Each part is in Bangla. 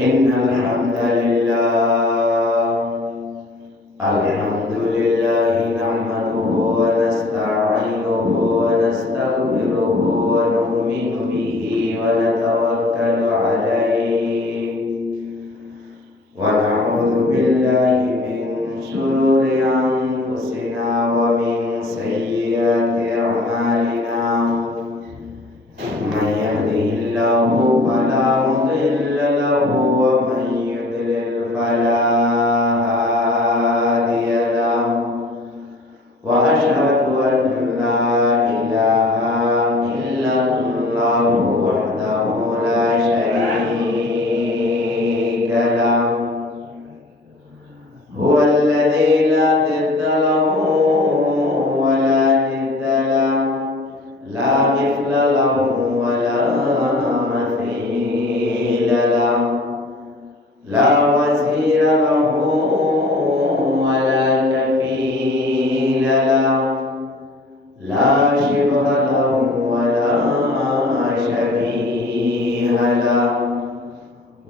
إن الحمد لله نحمده ونستعينه ونستغفره ونؤمن به ونتوكل عليه ونعوذ بالله من شرور أنفسنا ومن سيئات أعمالنا من يهده الله فلا مضل له ومن يضلل فلا هادي له وأشهد أن لا إله إلا الله وحده لا شريك له هو الذي لا ضد له ولا ند له لا مثل له ولا مثيل له لا وزير له ولا كفيل له لا شبه له ولا شبيه له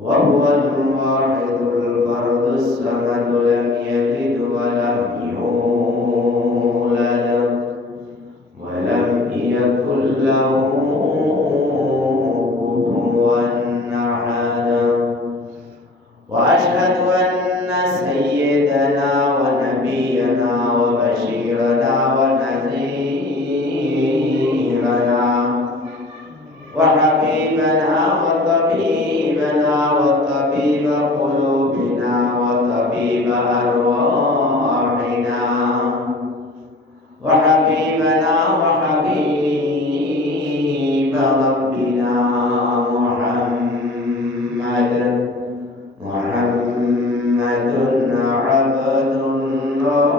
وهو الواحد الفرد الصمد لم يلد ولم يولد ولم يكن له كفوا أحد وأشهد أن سيدنا ونبينا وبشيرنا ونذيرنا وحبيبنا وطبيبنا وطبيب قلوبنا وطبيب أرواحنا وحبيبنا وحبيب ربنا محمد عبد الله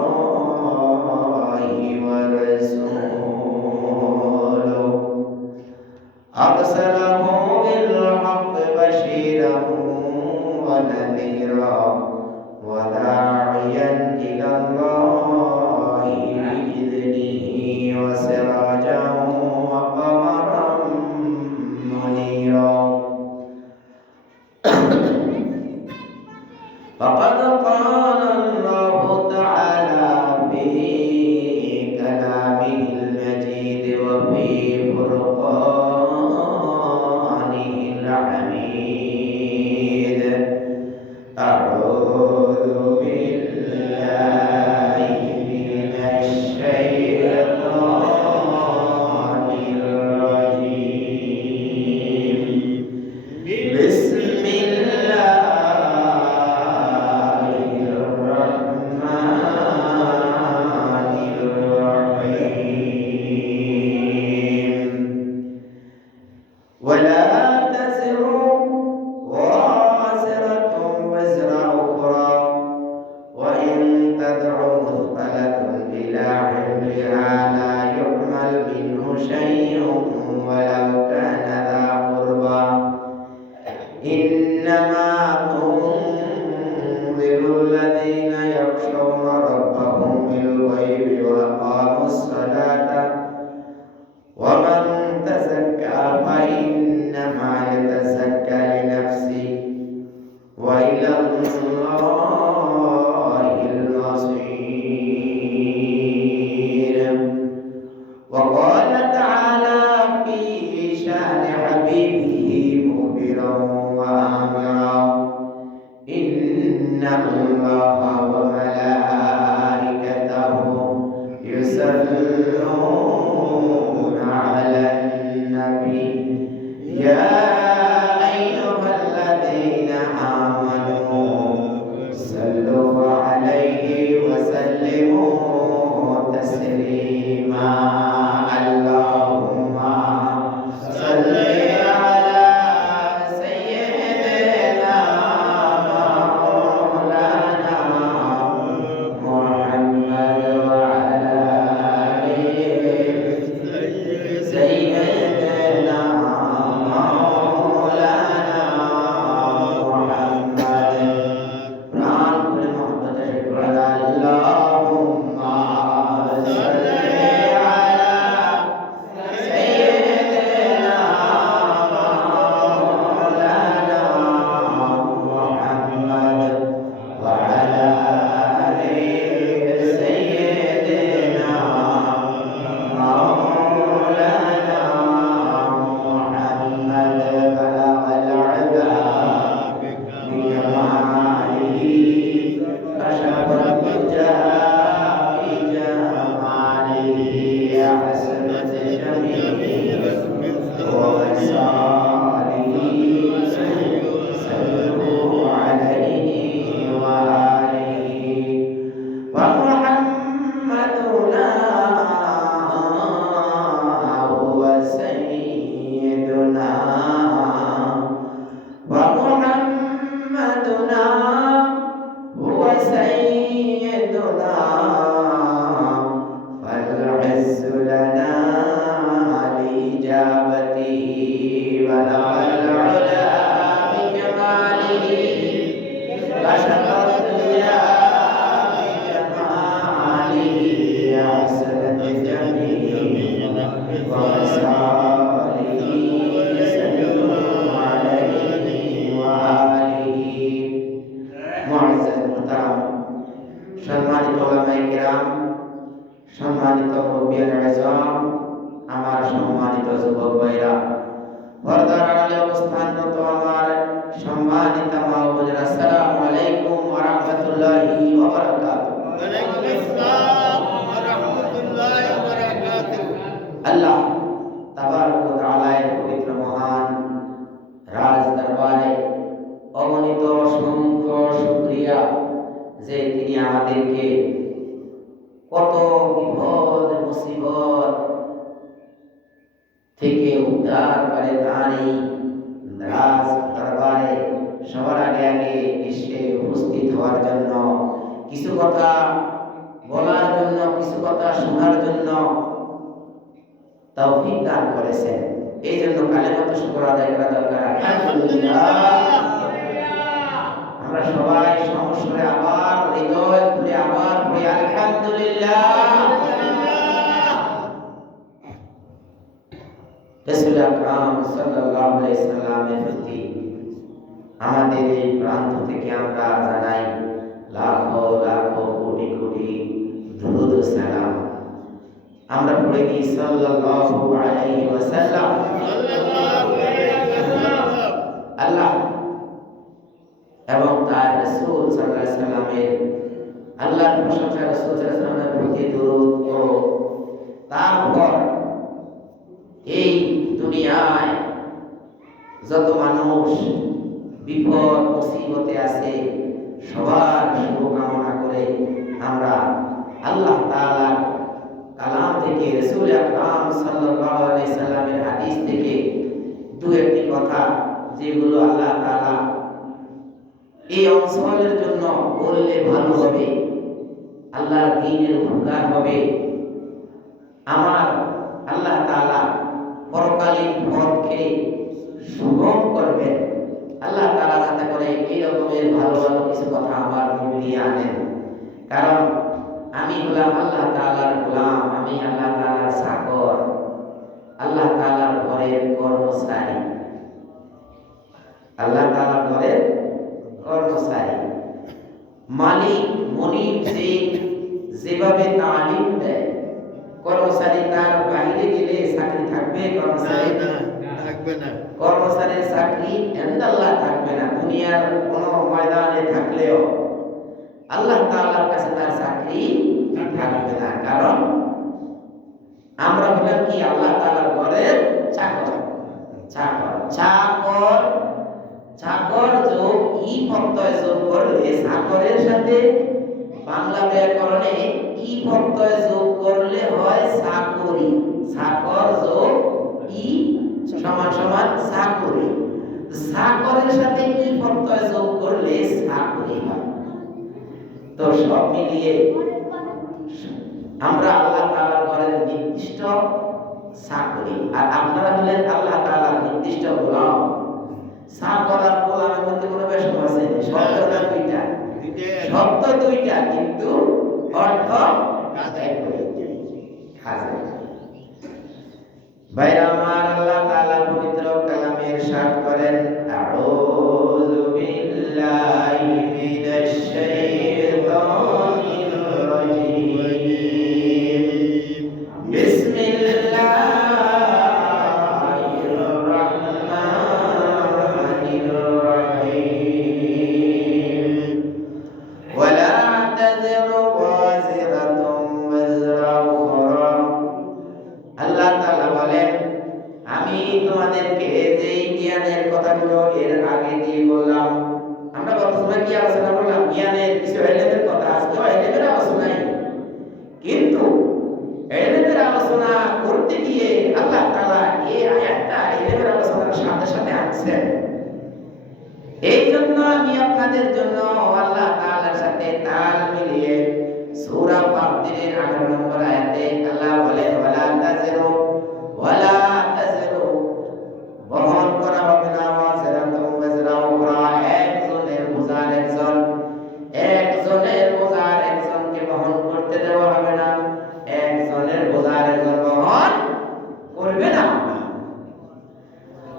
ورسوله أرسله بالحق بشيرا ونذيرا وداعيا إلى الله بإذنه وسراجا وقمرا منيرا فقد قال الله تعالى في كلامه المجيد وفي فرقانه الحميد أعوذ بالله من الشيطان الرجيم بسم الله ولا تزر وازرة وزر أخرى وإن تدع مثقلة إلى حملها لا يحمل منه شيء ولو كان ذا قربى إنما تنذر الذين يخشون ربهم بالغيب وأقاموا الصلاة ومن تزكى فإنما يتزكى لنفسه وإلى الله المصير وقال تعالى في شأن حبيبه مخبرا وآمرا إن الله وملائكته يصلون على النبي يا أيها الذين آمنوا صلوا عليه وسلموا تسليما اللهم صل على سيدنا مولانا جميع وصاله صلوا عليه وآله ومحمدنا هو سيدنا ومحمدنا هو سيدنا فالعز لنا لإجابته ولو العلا بكماله وشرف الدنيا بجماله أحسن الجميل وصاله سلوا عليه وآله معزز المحترم সম্মানিত ওলামায়ে কিরাম সম্মানিত মুরব্বিয়ান আযম আমার সম্মানিত যুবক ভাইরা পর্দার আড়ালে অবস্থানরত আমার সম্মানিত মা ও বোনেরা আসসালামু আলাইকুম ওয়া রাহমাতুল্লাহি ওয়া বারাকাতুহু ওয়া আলাইকুম আসসালাম ওয়া রাহমাতুল্লাহি ওয়া বারাকাতুহু আল্লাহ তাবারক ওয়া তাআলা এর পবিত্র মহান রাজ দরবারে অগণিত অসংখ্য শুকরিয়া যে তিনি আমাদেরকে কত বিপদ মুসিবত থেকে উদ্ধার করে তার এই রাজ দরবারে সবার আগে এসে উপস্থিত হওয়ার জন্য কিছু কথা বলার জন্য কিছু কথা শোনার জন্য তৌফিক দান করেছেন। এই জন্য কালেমাত শুকর আদায় করা দরকার। আলহামদুলিল্লাহ। আমরা সবাই সমস্যায় আবার হৃদয় খুলে আবার পড়ি আলহামদুলিল্লাহ। রাসূল আকরাম সাল্লাল্লাহু আলাইহি সাল্লামের প্রতি আমাদের এই প্রান্ত থেকে আমরা জানাই লাখো লাখো কোটি কোটি দুরূদ ও সালাম। আমরা পড়ে নিই সাল্লাল্লাহু আলাইহি ওয়াসাল্লাম। আল্লাহ এবং তার রাসূল সাল্লাল্লাহু আলাইহি সাল্লামের আল্লাহর প্রশংসা রাসূল সাল্লাল্লাহু আলাইহি সাল্লামের প্রতি দরুদ ও তারপর এই দুনিয়ায় যত মানুষ বিপদ মুসিবতে আছে সবার শুভকামনা করে আমরা আল্লাহ তাআলার কালাম থেকে রাসূল আকরাম সাল্লাল্লাহু আলাইহি সাল্লামের হাদিস থেকে দু একটি কথা যেগুলো আল্লাহ তাআলা এই অঞ্চলের জন্য বললে ভালো হবে, আল্লাহর দ্বীনের উপকার হবে, আমার আল্লাহ তাআলা পরকালীন পথকে সুগম করবেন। আল্লাহ তাআলা যাতে করে এই রকমের ভালো ভালো কিছু কথা আমার মুখ দিয়ে আনেন, কারণ আমি হলাম আল্লাহ তাআলার গোলাম, আমি আল্লাহ তাআলার চাকর, আল্লাহ তাআলার ঘরের কর্মচারী, আল্লাহ তাআলার ঘরের কর্মচারী। মালিক মনিব যেভাবে তালিম দেয়, কর্মচারী তার বাইরে গেলে চাকরি থাকবে, কর্মচারী থাকবে না, কর্মচারীর চাকরি ইনশাআল্লাহ থাকবে না। দুনিয়ার কোন ময়দানে থাকলেও আল্লাহ তাআলার কাছে তার চাকরি থাকবে না, কারণ আমরা বললাম কি আল্লাহ তাআলার ঘরের চাকর। চাকর চাকর চাকর যোগ ই প্রত্যয় যোগ করলে চাকরের সাথে বাংলা ব্যাকরণে ই প্রত্যয় যোগ করলে হয় চাকরি। চাকর যোগ ই সমান সমান চাকরি। চাকরের সাথে ই প্রত্যয় যোগ করলে চাকরি হয়। তো সব মিলিয়ে আমরা আল্লাহ তাআলার ঘরের নির্দিষ্ট চাকরি, আর আপনারা হলেন আল্লাহ তাআলার নির্দিষ্ট গোলাম। চাকর আর গোলামের মধ্যে কোনো বেশম আছে? শব্দটা দুইটা, শব্দ দুইটা, কিন্তু অর্থ ভাইরা আমার, আল্লাহ তাআলা পবিত্র কালামে ইরশাদ করেন, আউযু বিল্লাহি মিনাশ শাইতানির রাজীম, বিসমিল্লাহির রাহমানির রাহিম, ওয়ালা তাযিরু ওয়াজিরাতুন ওয়াজরা উখরা। আল্লাহ তাআলা আমি তোমাদেরকে যে জ্ঞানের কথাগুলো এর আগে দিয়ে বললাম, আমরা গত সময় কি আলোচনা করলাম? জ্ঞানের কিছু এলেমের কথা, আজকে এলেমের আলোচনাই, কিন্তু এলেমের আলোচনা করতে গিয়ে আল্লাহ তাআলা এই আয়াতটা এলেমের আলোচনার সাথে সাথে আনছেন। এই জন্য আমি আপনাদের জন্য আল্লাহ তাআলার সাথে তাল মিলিয়ে সূরা ফাতিরের 18 নম্বর আয়াতে আল্লাহ বলেন, ওয়ালা তাযিরু ওয়ালা তাযিরু, বহন করা হবে না ওয়াজরাতুম ওয়াজরা উখরা, একজনের বোঝা একজনের বোঝা একজনকে বহন করতে দেওয়া হবে না, একজনের বোঝা একজন বহন করবে না।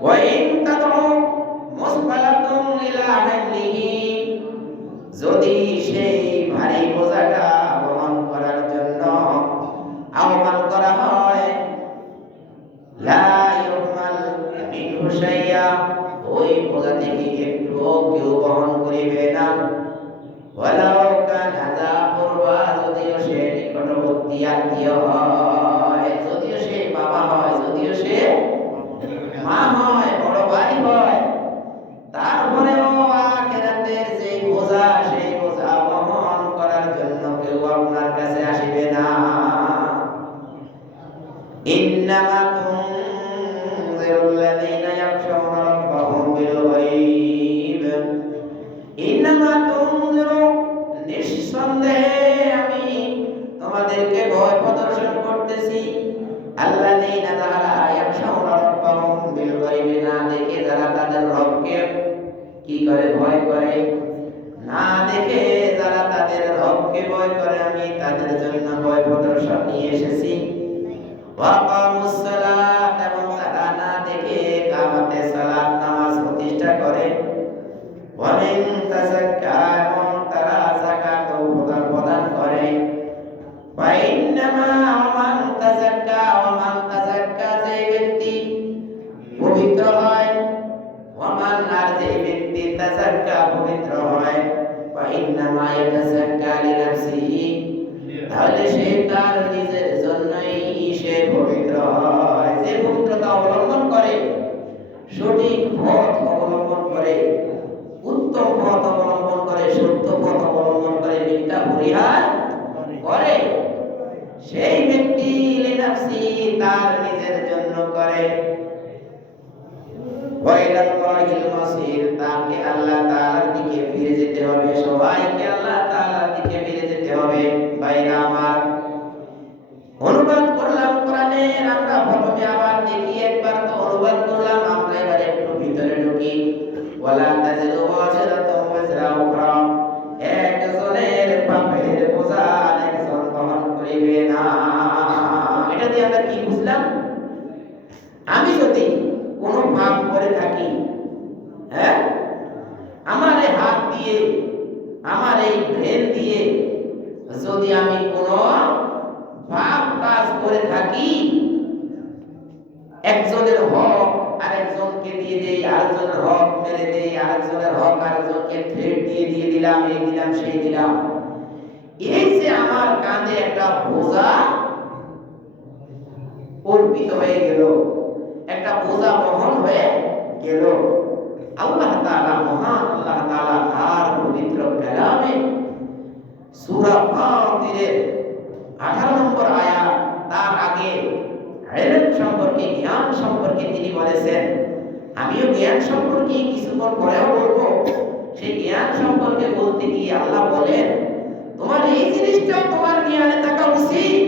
ওয়া ইন তাদউ মুসবালাতুন ইলা হামলিহি, যদি সেই ভারী বোঝাটা বহন করার জন্য আহ্বান করা হয়, লা ইউমাল মিনহু শাইয়া, ওই বোঝা থেকে একটুও কেউ বহন করিবে না। ওয়ালাউ কানা যা কুরবা, যদিও সে নিকটবর্তী আত্মীয় হয়, যদিও সে বাবা হয়, যদিও সে মা হয়, বড় ভাই হয়, তারপরেও আখিরাতের যে বোঝা, সেই বোঝা বহন করার জন্য কেউ আপনার কাছে আসিবে না। ইন্নামা তুনজিরুল্লাযীনা ইয়াখশাউনা রাব্বাহুম বিল গায়ব, ইন্নামা তুনজিরু, নিঃসন্দেহে আমি তোমাদেরকে ভয় প্রদর্শন করতেছি, আল্লাযীনা যারা ইয়াখশাউনা রাব্বাহুম বিল গায়ব, না দেখে যারা তাদের রবকে কি করে? ভয় করে। না দেখে যারা তাদের রবকে ভয় করে, আমি তাদের জন্য ভয় প্রদর্শন নিয়ে এসেছি। ওয়া কামুস সালাত, এবং তারা না দেখে কামাতে সালাত, নামাজ প্রতিষ্ঠা করে। ওয়া মিন তাযাক্কা, এবং তারা যাকাত প্রদান করে। ওয়া ইন্নামা মান তাযাক্কা, ওয়া মান তাযাক্কা, যে ব্যক্তি পবিত্র হয়, ওয়া মান, আর যে ব্যক্তি তাযাক্কা পবিত্র হয়, ওয়া ইন্নামা ইয়াতাযাক্কা লিনাফসিহি, তাহলে সে তার নিজের জন্যই সে পবিত্র হয়। যে পবিত্রতা অবলম্বন করে, সঠিক পথ অবলম্বন করে, উত্তম পথ অবলম্বন করে, সত্য পথ অবলম্বন করে, মিথ্যা পরিহার করে, সেই ব্যক্তি লিনাফসি, তার নিজের জন্য করে। ওয়া ইলাল্লাহিল মাসির, তাকে আল্লাহ তাআলার দিকে ফিরে যেতে হবে, সবাইকে আল্লাহ তাআলার দিকে ফিরে যেতে হবে। ভাইরা আমার, অনুবাদ করলাম কোরআনের, আমরা প্রথমে আবার দেখি, একবার তো অনুবাদ করলাম, আমরা এবার একটু ভিতরে ঢুকি। ওয়ালা তাযিরু ওয়াজিরাতুম ওয়াজরা উখরা, একজনের পাপের বোঝা একজন বহন করিবে না। এটা দিয়ে আমরা কি বুঝলাম? আমি যদি কোনো পাপ করে থাকি, হ্যাঁ, আমার এই হাত দিয়ে, আমার এই ব্রেন দিয়ে যদি আমি কোনো পাপ কাজ করে থাকি, একজনের হক আরেকজনকে দিয়ে দেই, আরেকজনের হক মেরে দেই, আরেকজনের হক আরেকজনকে থ্রেট দিয়ে দিলাম, এই দিলাম সেই দিলাম, এই যে আমার কাঁধে একটা বোঝা অর্পিত হয়ে গেল, একটা বোঝা বহন হয়ে গেল। আল্লাহ তাআলা, মহান আল্লাহ তাআলা তার পবিত্র কালামে সূরা ফাতিরের 18 নম্বর আয়াত, তার আগে ইলম সম্পর্কে, জ্ঞান সম্পর্কে তিনি বলেছেন। আমিও জ্ঞান সম্পর্কে কিছুক্ষণ পরেও বলবো। সেই জ্ঞান সম্পর্কে বলতে গিয়ে আল্লাহ বলেন, তোমার এই জিনিসটা তোমার জ্ঞানে থাকা উচিত।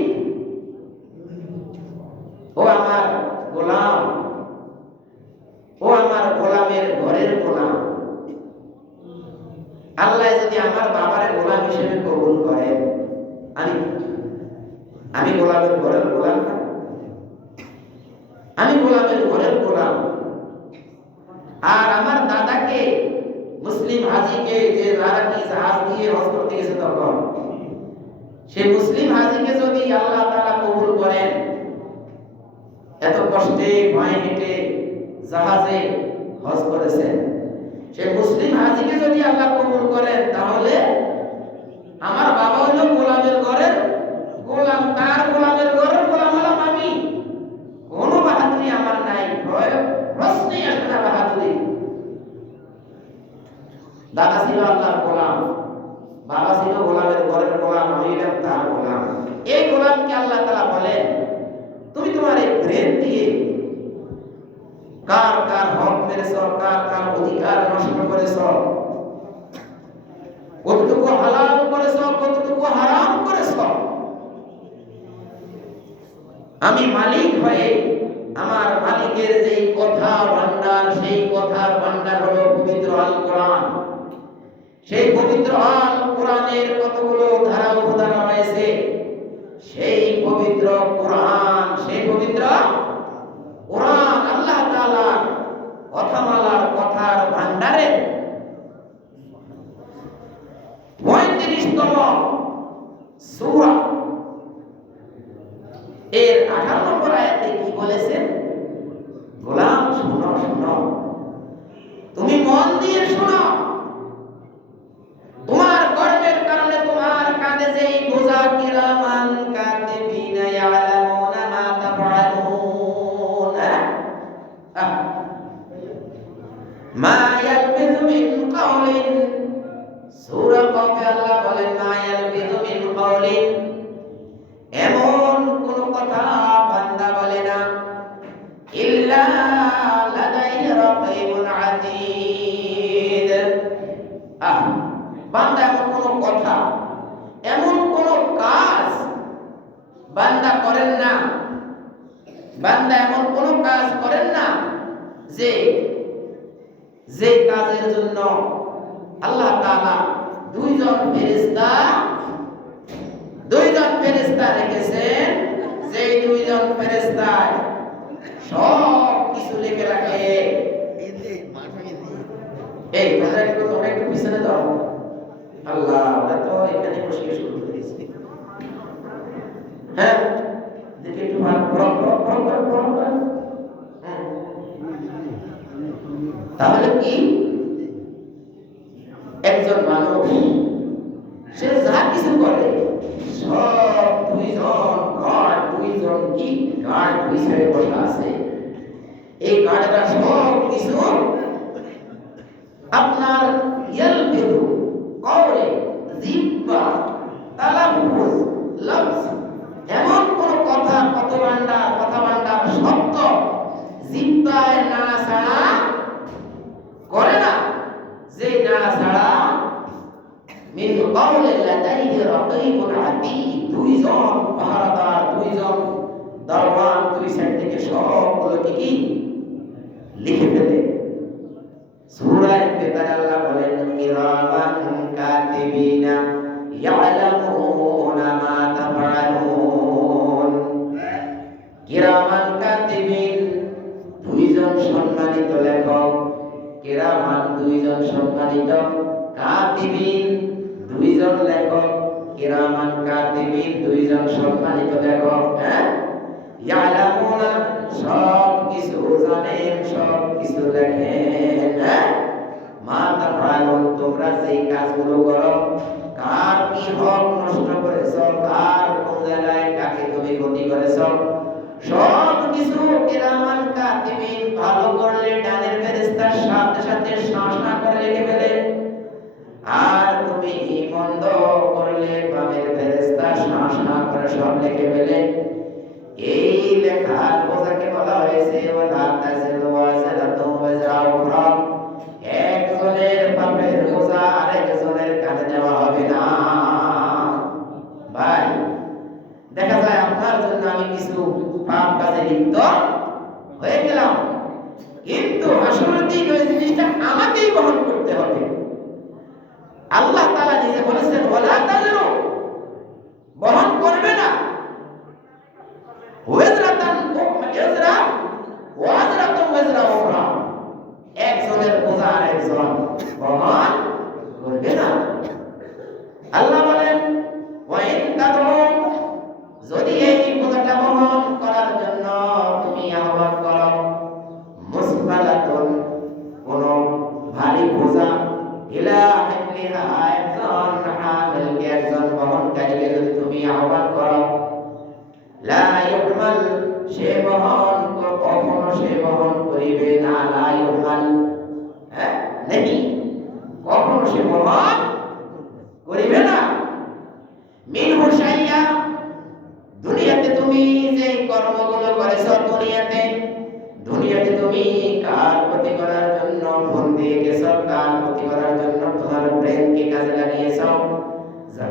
ও আমার গোলাম, ও আমার গোলামের ঘরের গোলাম, আল্লাহ যদি আমার বাবারে গোলাম হিসেবে কবুল করেন, আমি গোলামের ঘরের গোলাম না? আমি গোলামের ঘরের গোলাম। আর আমার দাদাকে, মুসলিম হাজীকে, যে যারা কি জাহাজ দিয়ে হজ করতে গেছে তখন, সে মুসলিম হাজীকে যদি আল্লাহ তাআলা কবুল করেন, এত কষ্টে পায়ে হেঁটে জাহাজে হজ করেছেন, সে মুসলিম হাজীকে যদি আল্লাহ কবুল করেন, তাহলে আমার বাবা হলো গোলামের ঘরের গোলাম, তার গোলামের ঘরের গোলাম হলাম আমি। কোনো বাহাদুরি আমার নাই, ভয় দাদা ছিল আল্লাহর গোলাম, বাবা ছিল গোলামের ঘরের গোলাম, আমি হলাম তার গোলাম। এই গোলামকে আল্লাহ তাআলা বলেন, তুমি তোমার এই ব্রেন দিয়ে কার কার হক মেরেছ, কার কার অধিকার নষ্ট করেছ, কতটুকু হালাল করেছ, কতটুকু হারাম করেছ। আমি মালিক হয়ে আমার মালিকের যেই কথা ভান্ডার, সেই কথার ভান্ডার হলো পবিত্র আল কোরআন। সেই পবিত্র আল কোরআনের কতগুলো ধারা উপাদান রয়েছে, সেই পবিত্র কোরআন, সেই পবিত্র কোরআন আল্লাহ তাআলা কথামালার কথার ভান্ডারে ৩৫তম সূরা এর ১৮ নম্বর আয়াতে কি বলেছেন? গোলাম শোনো, শোনো, তুমি মন দিয়ে শোনো। তোমার কর্মের কারণে তোমার কাঁধে যেই বোঝা, কিরামান কাতিবিনা ইয়ালামুনা মা তাফআলুন, মা ইয়ালফিযু মিন কাওলিন, সূরা কফে আল্লাহ বলেন মা ইয়ালফিযু মিন কাওলিন, এমন কোন কথা বান্দা বলে না, ইল্লা লাদাইহি রাকিবুন আতীদ। বান্দা এমন কোন কথা, এমন কোন কাজ বান্দা করেন না, বান্দা এমন কোন কাজ করেন না যে যে কাজের জন্য আল্লাহ তাআলা দুইজন ফেরেশতা রেখেছেন, যে দুইজন ফেরেশতায় সব কিছু লিখে রাখে। এই কথা একটু তোমরা একটু পিছনে দাও। আল্লাহ, আমরা তো এখানে বসে শুরু করেছি। হ্যাঁ, দেখি একটু তাহলে কি একজন মানুষ সে যা কিছু করে সব দুইজন কি গার্ড দুই সাইডে বসা আছে, এই গার্ডরা সব কিছু আপনার ইয়ালফিযু কওলে জিব্বা তালাফুজ লফজ, এমন কোন কথা কথা ভান্ডার শব্দ জিব্বায় নাড়াচাড়া করে না, যে নাড়াচাড়া মিন কাওলি লাদাইহি রাকিবুন আতীদ, দুইজন পাহারাদার, দুইজন দরওয়ান দুই সাইড থেকে সবগুলোকে কি লিখে ফেলে। সূরা ইনফিতার আল্লাহ বলেন কিরামান কাতিবিনা ইয়ালামুনা মা তাফআলুন, কিরামান কাতিবিন দুইজন সম্মানিত লেখক, কিরামান দুইজন সম্মানিত, কাতিবিন দুইজন লেখক, কিরামান কাতিবিন দুইজন সম্মানিত লেখক। হ্যাঁ, ইয়ালামুনা সব কিছু জানেন, সব কিছু লেখেন। হ্যাঁ, মা তাফআলুন তোমরা যেই কাজগুলো করো, কার কি হক নষ্ট করেছো, কার কোন জায়গায় কাকে তুমি ক্ষতি করেছো, সব কিছু কিরামান কাতিবিন ভালো করলে ডানের ফেরেশতার সাথে সাথে শাসনা করে লিখে ফেলে, আর তুমি মন্দ করলে বামের ফেরেশতা শাসনা করে সব লিখে ফেলে। এই লেখার বোঝাকে বলা হয়েছে ওয়ালা তাজিরু ওয়াজিরাতুন ওয়াজরা উখরা, একজনের পাপের বোঝা আরেকজনের কাঁধে দেওয়া হবে না। ভাই, দেখা যায় আপনার জন্য আমি কিছু পাপ কাজে লিপ্ত হয়ে গেলাম, কিন্তু আসলে দিন ওই জিনিসটা আমাকেই বহন করতে হবে। আল্লাহ তাআলা নিজে বলেছেন ওয়ালা তাজিরু, বহন করবে না, ওয়াজরাতান ওয়াজরা ওয়াজরাতুন ওয়াজরা উখরা, একজনের বোঝা আরেকজন বহন করবে না। আল্লাহ বলেন ওয়া ইন তাদউ, যদি এই বোঝাটা বহন করার জন্য তুমি আহ্বান করো, মুসবালাতুন কোন ভারী বোঝা, ইলা হিমলিহা একজন হামিলকে, একজন বহনকারীকে যদি তুমি আহ্বান করো, লা ইউহমাল সে বহন কখনো সে বহন করিবে না, লা ইউহমাল, হ্যাঁ নেই, কখনো তুমি কার ক্ষতি করার জন্য ফোন দিয়ে গেছো, কার ক্ষতি করার জন্য তোমার ব্রেনকে কাজে লাগিয়েছো,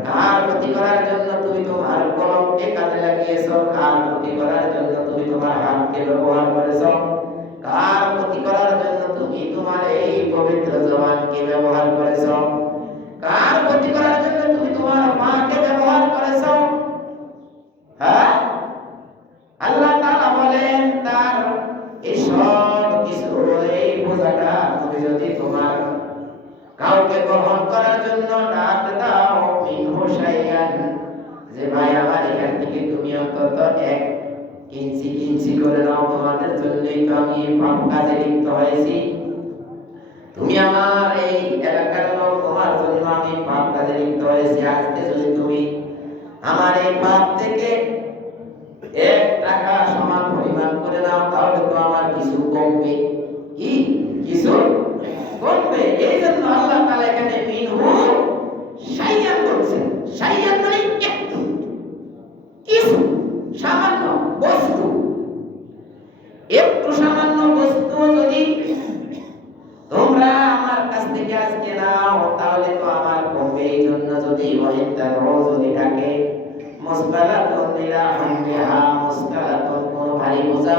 কার ক্ষতি করার জন্য তুমি তোমার কলমকে কাজে লাগিয়েছো, কার ক্ষতি করার জন্য তুমি তোমার হাতকে ব্যবহার করেছো, কার ক্ষতি করার জন্য তুমি তোমার এই পবিত্র জবানকে ব্যবহার করেছো, কার ক্ষতি করার জন্য তুমি তোমার পাকে ব্যবহার করেছো। হ্যাঁ, আল্লাহ তাআলা বলেন তার এই সব কিছু এই বোঝাটা তুমি যদি তোমার কাউকে গ্রহণ করার জন্য ডাক দাও, মিনহু শাইয়ান, যে ভাই আমার এখান থেকে তুমি অন্তত 1 ইঞ্চি করে নাও, তোমাদের জন্যই তো আমি পাপ কাজে লিপ্ত হয়েছি। তুমি আমার এই এলাকার লোক, তোমার জন্য আমি পাপ কাজে লিপ্ত হয়েছি। আজকে যদি তুমি আমার এই পাপ থেকে 1 টাকা সমান পরিমাণ করে নাও, তাহলে তো আমার কিছু কমবে। কি কিছু কমবে? এই জন্য আল্লাহ তাআলা এখানে মিনহু শাইয়ান বলছেন। শাইয়ান মানে একটু, কিছু, সামান্য বস্তু। একটু সামান্য বস্তু যদি তোমরা আমার কাছ থেকে আজকে নাও, তাহলে তো আমার কমবে। এই জন্য যদি যদি থাকে মুসকালাতুন ইলা হামলিহা, মুসকালাতুন কোন ভারী বোঝা,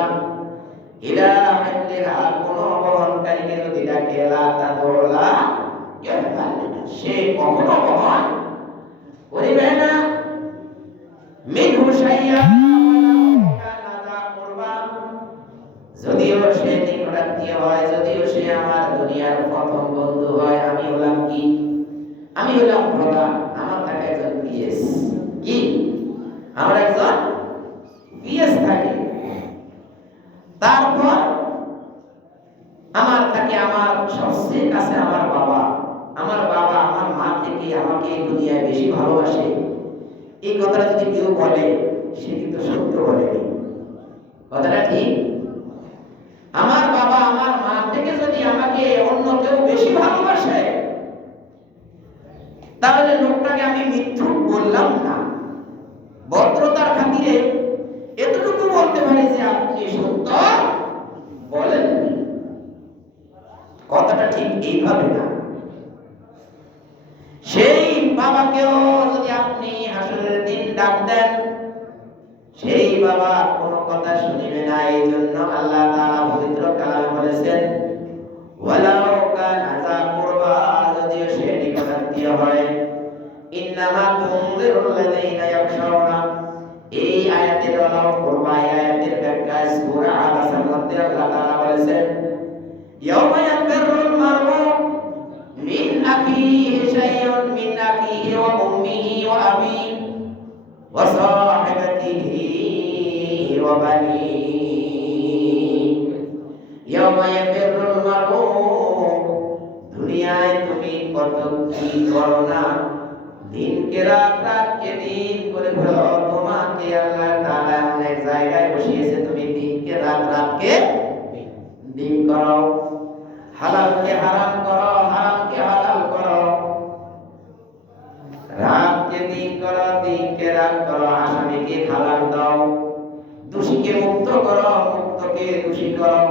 ইলা হামলিহা কোন বহনকারীকে যদি ডাকে, লা তাদুলা ইয়াহমাল, সে কখনো বহন করিবে না। মিনহু শাইয়ান কানা যা কুরবা, যদিও সে নিকটাত্মীয় হয়, যদিও সে আমার দুনিয়ার প্রথম বন্ধু হয়। আমি হলাম কি? আমি হলাম প্রধান, আমার থাকে একজন পিএস। কি? আমার একজন পিএস থাকে। তারপর আমার থাকে আমার সবচেয়ে কাছে আমার বাবা। আমার বাবা আমার মা থেকে আমাকে দুনিয়ায় বেশি ভালোবাসে। এই কথাটা যদি কেউ বলে, সে কিন্তু সত্য বলেনি। কথাটা ঠিক? আমার বাবা আমার মা থেকে যদি আমাকে অন্য কেউ বেশি ভালোবাসে, তাহলে লোকটাকে আমি মিথ্যুক বললাম না। ভদ্রতার খাতিরে এতটুকু বলতে পারি যে আপনি সত্য বলেননি। কথাটা ঠিক এইভাবে না। সেই বাবাকেও যদি আপনি হাসরের দিন ডাক দেন, সেই বাবা কোনো কথা শুনিবে না। এই জন্য আল্লাহ তাআলা পবিত্র কালামে বলেছেন, ওয়ালাউ কানা যা কুরবা, যদিও সে নিকটাত্মীয় হয়। ইন্নামা তুনজিরুল লাযীনা ইয়াখশাউনা, এই আয়াতের ওয়ালাউ কুরবা আয়াতের ব্যাখ্যা সূরা আবাসার মধ্যে আল্লাহ তাআলা বলেছেন, ইয়াউমা ইয়াফিরুল মার'উ মিন আখিহি শাইউন মিন আখিহি ওয়া উম্মিহি ওয়া আবিহি ওয়া সাহিবাতিহি ওয়া বানিহি। ইয়াউমা ইয়াফিরুল মার'উ, দুনিয়ায় তুমি কত কি করো না, দিনকে রাত, রাতকে দিন করে ফেলো। তোমাকে আল্লাহ তাআলা এমন এক জায়গায় বসিয়েছে, তুমি দিনকে রাত, রাতকে দিন করো, হালালকে হারাম করো, হারামকে হালাল করো, রাতকে দিন করো, দিনকে রাত করো, আসামিকে খালাস দাও, দোষীকে মুক্ত করো, মুক্তকে দোষী করো।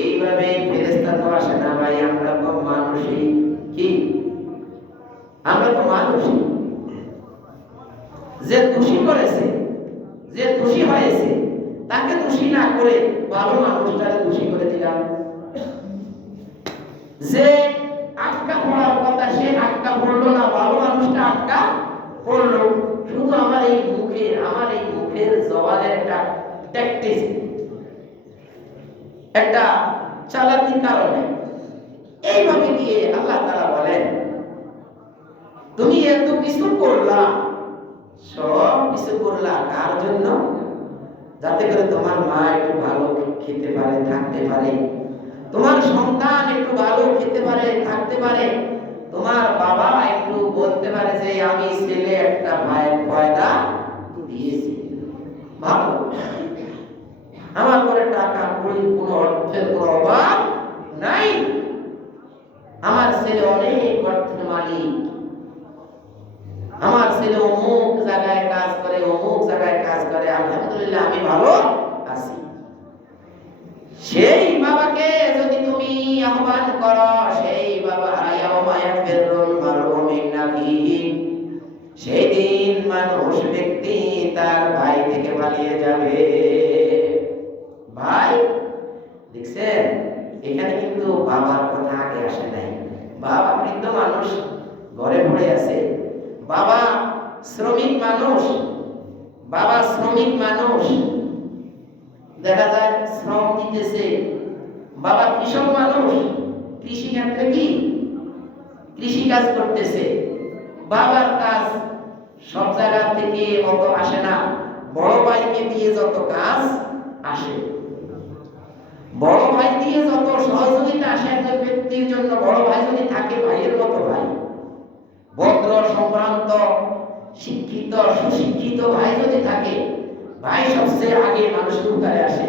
এইভাবে ফেরেশতা তো আসে না ভাই, আমরা তো মানুষই। কি? আমরা তো মানুষই। যে দোষী করেছে, যে দোষী হয়েছে, তাকে দোষী না করে ভালো মানুষটাকে দোষী করে দিলাম। যে আটকা পড়ার কথা, সে আটকা পড়লো না, ভালো মানুষটা আটকা পড়লো। শুধু আমার এই মুখের জবানের একটা ট্যাকটিস, একটা চালাকির কারণে এইভাবে দিয়ে আল্লাহ তাআলা বলেন, তুমি এত কিছু করলা, সব কিছু করলা কার জন্য? যাতে করে তোমার মা একটু ভালো খেতে পারে, থাকতে পারে, তোমার সন্তান একটু ভালো খেতে পারে, থাকতে পারে, তোমার বাবা একটু বলতে পারে যে আমি ছেলে একটা ভাইয়ের পয়দা দিয়েছি। ভালো, আমার ঘরে টাকা কড়ি কোনো অর্থের কোনো অভাব নাই, আমার ছেলে অনেক অর্থের মালিক, আমার ছেলে অমুক জায়গায় কাজ করে, অমুক জায়গায় কাজ করে, আলহামদুলিল্লাহ আমি ভালো আছি। সেই বাবা আহ্বান করো সেই বাবা ইয়াউমা ইয়াফিরুল মারউ মিন আখিহি, সেই দিন মানুষ ব্যক্তি তার ভাই থেকে পালিয়ে যাবে। ভাই দেখছেন, এখানে কিন্তু বাবার কথা আগে আসে নাই। বাবা বৃদ্ধ মানুষ ঘরে পড়ে আছে, বাবা শ্রমিক মানুষ, বাবা শ্রমিক মানুষ, দেখা যায় শ্রম দিতেছে। বাবা কৃষক মানুষ, কৃষি ক্ষেত্রে কি কৃষি কাজ করতেছে। বাবার কাজ সব জায়গা থেকে অত আসে না, বড় ভাইকে দিয়ে যত কাজ আসে, বড় ভাই দিয়ে যত সহযোগিতা আসে একজন ব্যক্তির জন্য, বড় ভাই যদি থাকে ভাইয়ের মতো ভাই, ভদ্র সম্ভ্রান্ত শিক্ষিত সুশিক্ষিত ভাই যদি থাকে, ভাই সবচেয়ে আগে মানুষের উপকারে আসে।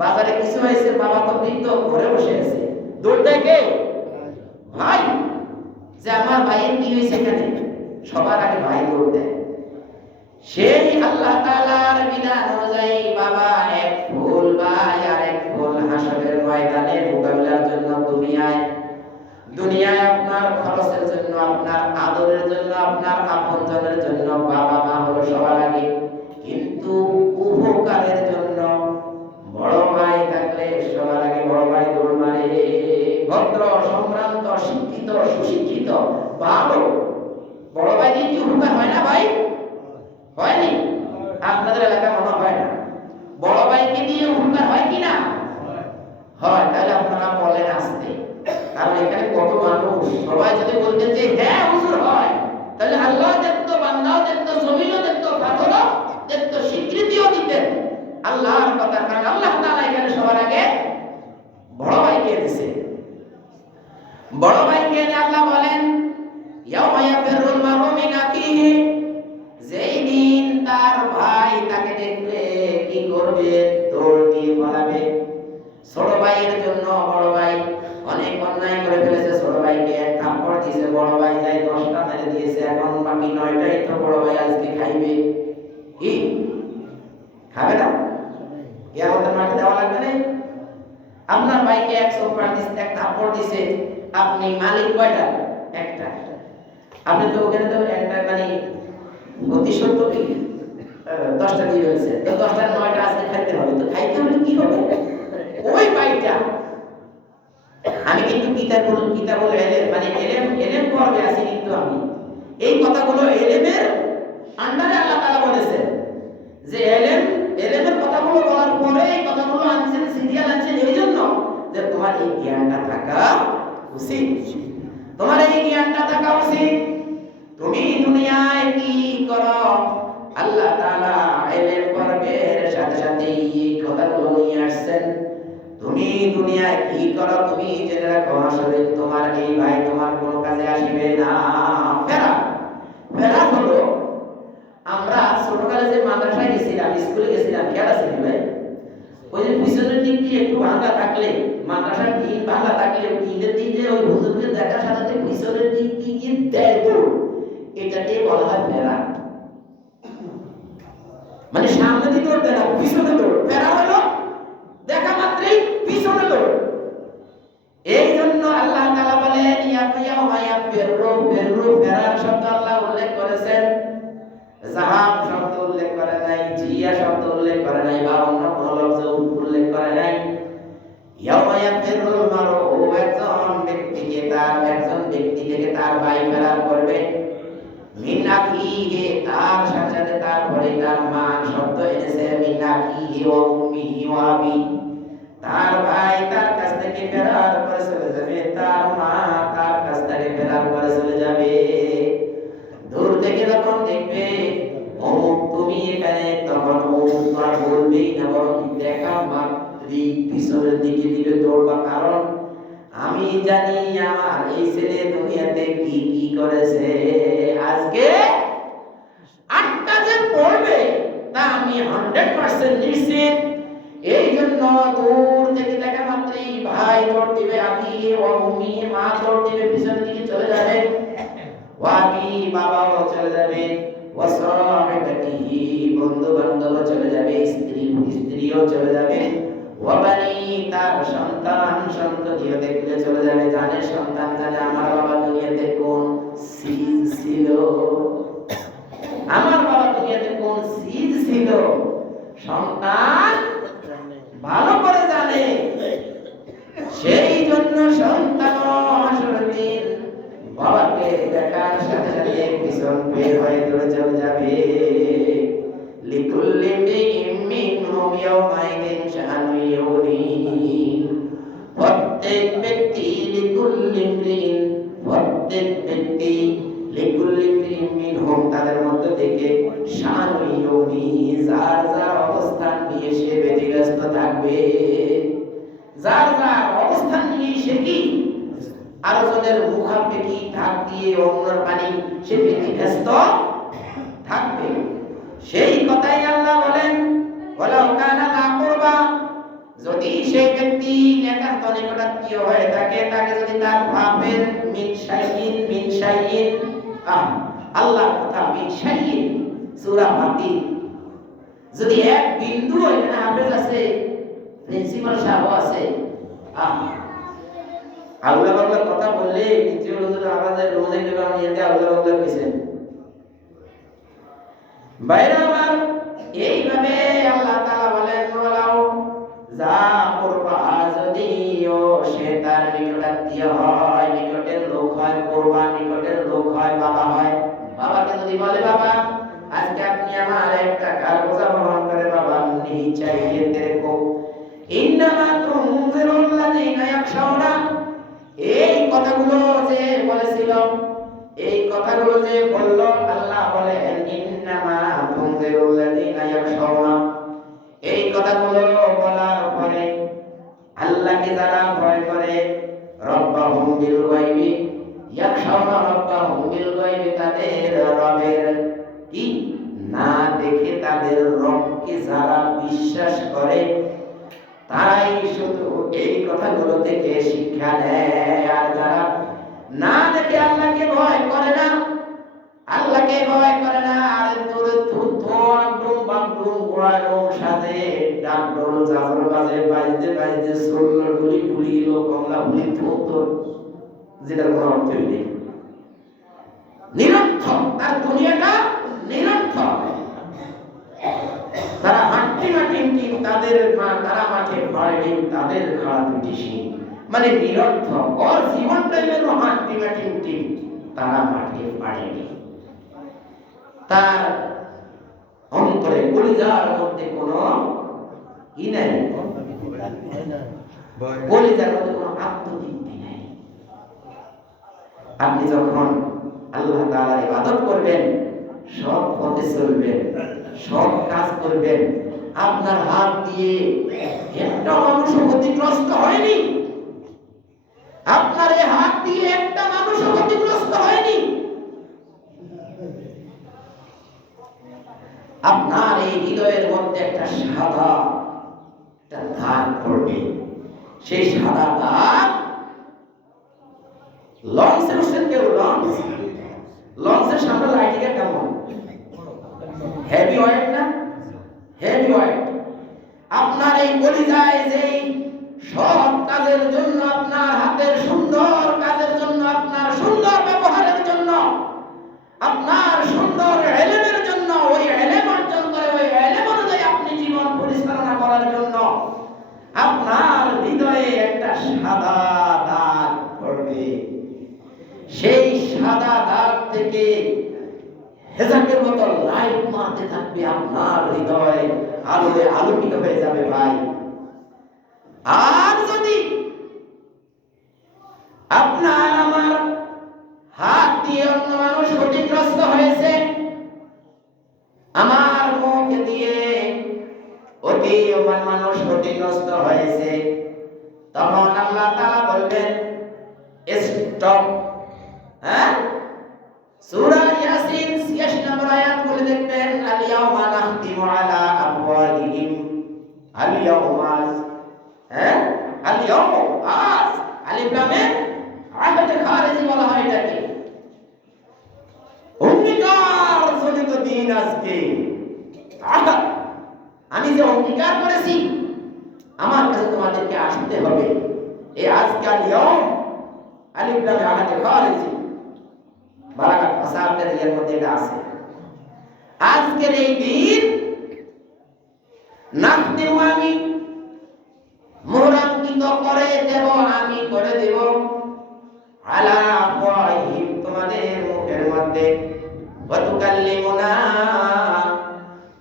বাজারে কিছু হয়েছে, বাবা তো বৃদ্ধ ঘরে বসে আছে, দৌড় দেয় কে? ভাই। যে আমার ভাইয়ের কি হয়েছে এখানে, সবার আগে ভাই দৌড় দেয়। সেই আল্লাহ তাআলার বিধান অনুযায়ী বাবা এক ফুল ভাই আর এক ফুল হাসরের ময়দানে মোকাবিলার জন্য দুনিয়ায় আপনার খরচের জন্য, আপনার আদরের জন্য, আপনার আপনজনের জন্য বাবা মা হলো সবার আগে, কিন্তু উপকারের জন্য বড় ভাই থাকলে সবার আগে বড় ভাই দৌড় মারে। ভদ্র সম্ভ্রান্ত শিক্ষিত সুশিক্ষিত ভালো বড় ভাই দিয়ে কি উপকার হয় না ভাই? হয়নি? আপনাদের এলাকা মনে হয় না। বড় ভাইকে দিয়ে উপকার হয় কি না? হয়। তাহলে আপনারা বলেন আসতে, কারণ এখানে কত মানুষ, সবাই যদি বলতেন যে হ্যাঁ হুজুর হয়, তাহলে আল্লাহ দেখতো, বান্দাও দেখতো, জমিনও দেখতো, পাথরও দেখতো, স্বীকৃতিও দিতেন আল্লাহর কথা। কারণ আল্লাহ তাআলা এখানে সবার আগে বড় ভাইকে দিয়েছে। বড় ভাইকে নিয়ে আল্লাহ বলেন ইয়াউমা ইয়াফিরুল মারউ মিন আখিহি, যেই দিন তার ভাই তাকে দেখলে কি করবে? দৌড় দিয়ে পালাবে। ছোট ভাইয়ের জন্য বড় ভাই অনেক অন্যায় করে ফেলেছে, ছোট ভাইকে থাপ্পড় দিয়েছে, বড় ভাই যাই 10টা মেরে দিয়েছে, এখন বাকি 9টাই তো বড় ভাই আজকে খাইবে। কি খাবে না? কিয়ামতের মাঠে দেওয়া লাগবে না? আপনার ভাইকে 100 দিছে, এক থাপ্পড় দিছে, আপনি মালিক কয়টা? একটা। আপনি তো ওখানে তো একটা মানে প্রতিশোধ তো 10টা দিয়ে ফেলছে, তো 10টার 9টা আজকে খাইতে হবে। তো খাইতে হলে কি হবে? ওই ভাইটা, আমি কিন্তু কিতাবুল ইলম মানে ইলম পড়বে আছি, কিন্তু আমি এই কথাগুলো ইলমের আন্ডারে আল্লাহ তাআলা বলেছেন যে ইলমের কথাগুলো বলার পরে এই কথাগুলো আনছেন, সিরিয়াল আনছেন এই জন্য যে তোমার এই জ্ঞানটা থাকা উচিত, তোমার এই জ্ঞানটা থাকা উচিত। তুমি দুনিয়ায় কি করো, আল্লাহ তাআলা ইলম পড়বের সাথে সাথে এই কথাগুলো নিয়ে আসছেন। তুমি দুনিয়ায় কি করো তুমি জেনে রাখো, আসলে তোমার এই ভাই তোমার কোনো কাজে আসবে না। ফেরা হলো, আমরা ছোটকালে যে মাদ্রাসায় গেছিলাম, স্কুলে গেছিলাম, খেয়াল আছে কি ভাই? ওই যে পিছনের দিক দিয়ে একটু ভাঙা থাকলে, মাদ্রাসার দিক ভাঙা থাকলে, ঈদের দিক দিয়ে ওই হুজুরকে দেখার সাথে সাথে পিছনের দিক দিয়ে দেয় তো, এটাকে বলা হয় ফেরা। মানে সামনে দিকে দৌড় দেয় না, পিছনে দৌড়। ফেরা হলো দেখা মাত্রই পিছনে দৌড়। এই জন্য আল্লাহ তাআলা বলেন ইয়াউমা ইয়াফিরু, ফেরার শব্দ আল্লাহ উল্লেখ করেছেন, যাহাব শব্দ উল্লেখ করে নাই, জিয়া শব্দ উল্লেখ করে নাই, বা অন্য কোন লফজ উল্লেখ করে নাই। ইয়াউমা ইয়াফিরুল মারউ, একজন ব্যক্তি থেকে তার ভাই ফেরার করবে, মিন আখিহি, তার সাথে তারপরে তার মা শব্দ এনেছে, মিন আখিহি ওয়া উম্মিহি ওয়া আবি, তার ভাই তার কাছ থেকে ফেরার করে চলে যাবে, তার মা তার কাছ থেকে ফেরার করে চলে যাবে। দূর থেকে যখন দেখবে অমুক তুমি এখানে, তখন অমুক আর বলবেই না, বরং দেখা মাত্রই পিছনের দিকে দিকে দৌড়বা, কারণ আমি জানি আমার এই ছেলে দুনিয়াতে কি কি করেছে, আজকে 8 কাজে পড়বে তা আমি 100% নিশ্চিত। এই জন্য দূর থেকে দেখা মাত্রই ভাই দৌড় দিবে, আবি ও উম্মি, মা দৌড় দিবে, পিছনের দিকে চলে যাবে, ওয়াবি, বাবাও চলে যাবে, ওয়াসাহিবাতিহি, বন্ধু বান্ধব চলে যাবে, স্ত্রীও চলে যাবে, ওয়াবানি, তার সন্তান সন্ততিও দেখলে চলে যাবে, জানে সন্তান জানে আমার বাবা দুনিয়াতে কোন সিজ ছিল, আমার বাবা দুনিয়াতে কোন সিজ ছিল, সন্তান ভালো করে জানে। সেই জন্য সন্তান হাসরের দিন বাবাকে দেখার সাথে সাথে পিছন বের হয়ে দৌড়ে চলে যাবে। লিকুল্লি ইমরিইম মিনহুম ইয়াওমাইদিন শাআনুন ইউগনিহি, প্রত্যেক ব্যক্তি লিকুল্লি ইমরিইন, প্রত্যেক ব্যক্তি লিকুল্লি ইমরিইম মিনহুম তাদের মধ্য থেকে শাআনুন ইউগনিহি যার যার অবস্থান নিয়ে সে ব্যতিব্যস্ত থাকবে, যার যার অবস্থান নিয়ে সে কি আলোচনার মুখাপেক্ষি ঢাক দিয়ে অন্যর বাণী সে ব্যতিব্যস্ত থাকবে। সেই কথাই আল্লাহ বলেন, ওয়ালাউ কানা যা কুরবা, যদি সেই ব্যক্তি একান্ত নিকটাত্মীয় হয়ে থাকে, তাকে যদি তার বাপের মিন শাইইন আল্লাহ কথা মিন শাইইন সূরা ফাতির, যদি এক বিন্দু এখানে হাফেজ আছে, প্রিন্সিপাল সাহেব আছে, আল্লাহ বাংলা কথা বললে দ্বিতীয় রোজের আমাদের রোজে কেউ আমি এতে আল্লাহ বাংলা কইছেন বাইরে আমার। এইভাবে আল্লাহ তাআলা বলেন, ওয়ালাউ যা কুরবা, যদিও সে তার নিকটাত্মীয় হয়, নিকটের লোক হয়, কুরবা নিকটের লোক হয়, বাবা হয়। বাবাকে যদি বলে, বাবা আজকে আপনি আমার একটা কার বোঝা বহন করে বাবা নিয়ে চাইয়ে দেখো, ইন্নামা তুনজিরুল লাযিনা ইয়াখশাউনা, এই কথাগুলো যে বলেছিল, এই কথাগুলো যে বলল, আল্লাহ বলেন ইন্নামা তুনজিরুল লাযিনা ইয়াখশাউনা, এই কথাগুলো বলার পরে আল্লাহকে যারা ভয় করে, রব্বাহুম বিল গায়বি ইয়াখশাউনা রব্বাহুম বিল গায়বি, তাদের রবের কি না দেখে তাদের রবকে যারা বিশ্বাস করে, তারাই শুধু এই কথাগুলো থেকে শিক্ষা নেয়। আর যারা না দেখে আল্লাহকে ভয় করে না, আল্লাহকে ভয় করে না, আর তোরে ধুম বাগডুম গোড়ানো সাজে ডাকডোল জাফর বাজে বাজতে বাজতে সোল ডুলি ডুলি লো কমলা হুলি থোতো, যেটা কোনো অর্থ নেই, নিরর্থক, তার দুনিয়াটা নিরর্থক। তারা হাঁটতে মাঠে তাদের তারা মাঠে পারেনি, তাদের খাড়া পিটিসি, মানে নিরর্থক, ওর জীবনটাই হলো হাঁটতে মাঠে তারা মাঠে পারেনি। তার অন্তরে কলিজার মধ্যে কোনো ই নাই, কলিজার মধ্যে কোনো আত্মতৃপ্তি নাই। আপনি যখন আল্লাহ তাআলার ইবাদত করবেন, সৎ পথে চলবেন, সৎ কাজ করবেন, আপনার হাত দিয়ে একটা মানুষ ক্ষতিগ্রস্ত হয়নি, আপনার এই হাত দিয়ে একটা মানুষ ক্ষতিগ্রস্ত হয়নি, আপনার এই হৃদয়ের মধ্যে একটা সাদা একটা দাগ পড়বে। সেই সাদা দাগ লঞ্চে উঠছেন কেউ, লঞ্চের সামনে লাইটিংটা কেমন হেভি ওয়েট না, হেভি ওয়েট। আপনার এই কলিজায় যেই সৎ কাজের জন্য, আপনার হাতের সুন্দর কাজের জন্য, আপনার সুন্দর ব্যবহারের জন্য, আপনার সুন্দর ইলমের জন্য, ওই ইলম অর্জন করে ওই ইলম অনুযায়ী আপনি জীবন পরিচালনা করার জন্য আপনার হৃদয়ে একটা সাদা দাগ পড়বে। সেই সাদা দাগ থেকে হেজাকের মতো লাইট মারতে থাকবে, আপনার হৃদয় আলোয় আলোকিত হয়ে যাবে ভাই। আর যদি আপনার আমার হাত দিয়ে অন্য মানুষ ক্ষতিগ্রস্ত হয়েছে, আমার মুখ দিয়ে অতিমান মানুষ ক্ষতিগ্রস্ত হয়েছে, তখন আল্লাহ তাআলা বলবেন স্টপ। হ্যাঁ, সূরা ইয়াসিন 86 নম্বর আয়াত খুলে দেখবেন, আল ইয়াউমা নাখতিমু আলা আফওয়াহিহিম, আল ইয়াউমা, হ্যাঁ আল ইয়াউম, আজ আলিফ লামে আয়াতে খারিজি বলা হয় এটাকে, অঙ্গীকার জনিত দিন আজকে। আমি যে অঙ্গীকার করেছি আমার কাছে তোমাদেরকে আসতে জানতে হবে। এই আজকাল ইয়ম আলিফ লাম আহাদে খারিজি বারাকাত আসাবদের এর মধ্যে এটা আছে। আজকের এই দিন নাখদেও আমি মোহরাঙ্কিত করে দেব, আমি করে দেব আলা আফওয়াহিম তোমাদের মুখের মধ্যে, ওয়া তুকাল্লিমুনা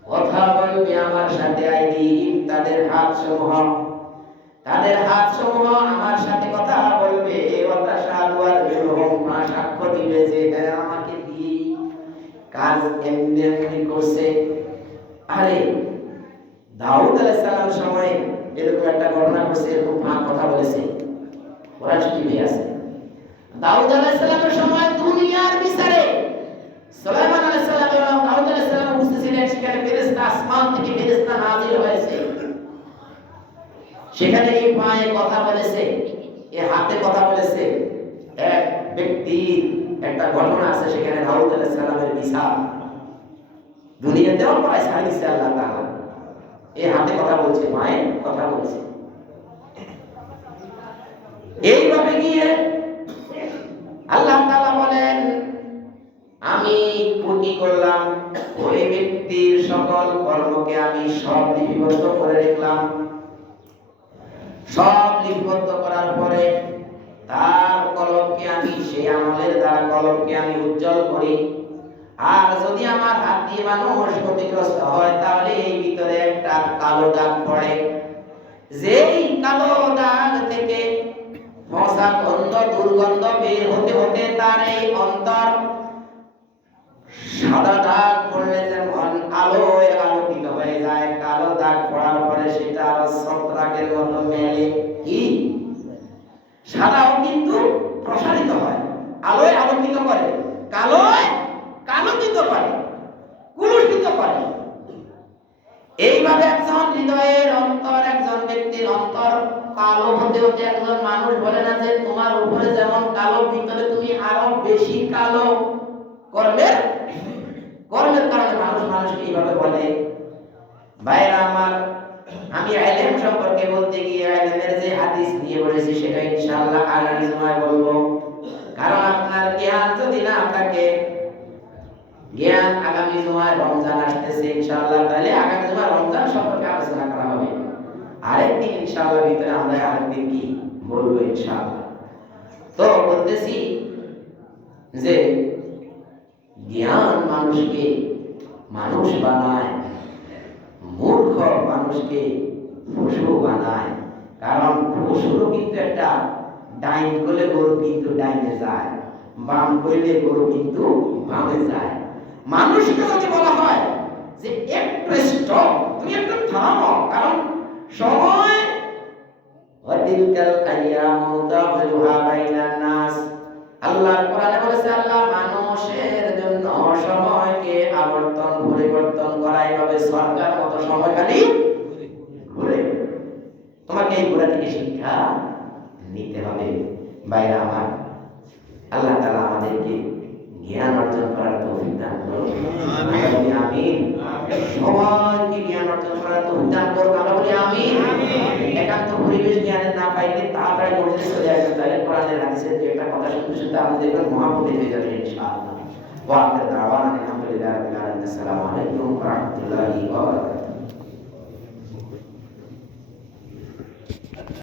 কথা বলবে আমার সাথে, আইদিহিম তাদের হাত সমূহ আমার সাথে কথা বলবে, ওয়া তাশহাদু আরজুলুহুম সাক্ষ্য দিবে যে হ্যাঁ আমাকে দিয়ে কাজ এমনি করছে। আরে দাউদ আলাইহিস সালামের সময় এরকম একটা ঘটনা ঘটছে, এরকম কথা বলেছে, কোরআন শরীফে আছে। দাউদ আলাইহিস সালামের সময় দুনিয়ার বিচারে সুলাইমান আলাইহিস সালাম এবং দাউদ আলাইহিস সালাম উপস্থিত ছিলেন। সেখানে ফেরেশতা, আসমান থেকে ফেরেশতা নাযিল হয়েছে। সেখানে এই পায়ে কথা বলেছে, এই হাতে কথা বলেছে। এক ব্যক্তির একটা ঘটনা আছে সেখানে দাউদ আলাইহিস সালামের বিচার দুনিয়াতেও প্রায় ছাড়ি দিয়েছে আল্লাহ তাআলা। এই হাতে কথা বলছে, পায়ে কথা বলছে। এইভাবে গিয়ে আল্লাহ তাআলা বলেন আমি কি করলাম, ওই ব্যক্তির সকল কর্মকে আমি সব লিপিবদ্ধ করে রাখলাম। সব লিপিবদ্ধ করার পরে তার কলমকে আমি, সেই আমলের দ্বারা কলমকে আমি উজ্জ্বল করি। আর যদি আমার হাত দিয়ে মানুষ ক্ষতিগ্রস্ত হয় তাহলে এই ভিতরে একটা কালো দাগ পড়ে। যেই কালো দাগ থেকে মশা গন্ধ দুর্গন্ধ বের হতে হতে তার এই অন্তর সাদা দাগ পড়লে যেমন আলোয় আলোকিত হয়ে যায়, কালো দাগ পড়ার পরে সেটা ছত্রাকের মতো মেলে, কি সাদাও কিন্তু প্রসারিত হয়, আলোয় আলোকিত করে, কালোয় কালোকিত করে, কুলুষিত করে। এইভাবে একজন হৃদয়ের অন্তর, একজন ব্যক্তির অন্তর কালো হতে হতে একজন মানুষ বলে না যে তোমার উপরে যেমন কালো ভিতরে তুমি আরো বেশি কালো। কর্মের কারণে মানুষকে এইভাবে বলে। ভাইরা আমার, আমি ইলম সম্পর্কে বলতে গিয়ে ইলমের যে হাদিস নিয়ে বলেছি সেটা ইনশাআল্লাহ আগামী জুমায় বলবো। কারণ আপনার জ্ঞান যদি না থাকে, জ্ঞান আগামী জুমায় রমজান আসতেছে ইনশাআল্লাহ, তাহলে আগামী জুমায় রমজান সম্পর্কে আলোচনা করা হবে। আরেকদিন ইনশাআল্লাহ ভিতরে আমরা আরেকদিন কি বলবো ইনশাআল্লাহ। তো বলতেছি যে জ্ঞান মানুষকে মানুষ বানায়, মূর্খ মানুষকে পশু বানায়। কারণ পশুরও কিন্তু একটা ডাইন করলে গরু কিন্তু ডাইনে যায়, বাম করলে গরু কিন্তু বামে যায়। মানুষকে যদি বলা হয় যে একটু স্টপ, তুমি একটু থামো, কারণ সময় ওয়াতিলকাল আইয়ামু দাওলুহা বাইনান নাস, আল্লাহর কোরআনে বলেছে আল্লাহ মানুষের জন্য সময়কে আবর্তন পরিবর্তন করা, এইভাবে সরকার মতো সময় খালি ঘুরে। তোমাকে এই ঘোরা থেকে শিক্ষা নিতে হবে। ভাইরা আমার, আল্লাহ তাআলা আমাদেরকে জ্ঞান অর্জন করার তৌফিক দান করুন। আমিন। সবাইকে জ্ঞান অর্জন করার তৌফিক দান করুন। আমরা বলি আমিন। একান্ত পরিবেশ জ্ঞানের না পাইলে তাড়াতাড়ি মসজিদে চলে আসবেন, তাহলে কোরআনের হাদিসের যে একটা কথা শুনতে শুনতে আমাদের মহাপতি হয়ে যাবে ইনশাআল্লাহ। ওয়া আখির দাওয়ানা আলহামদুলিল্লাহি রাব্বিল আলামিন। আসসালামু আলাইকুম ওয়া রাহমাতুল্লাহি ওয়া বারাকাতুহু।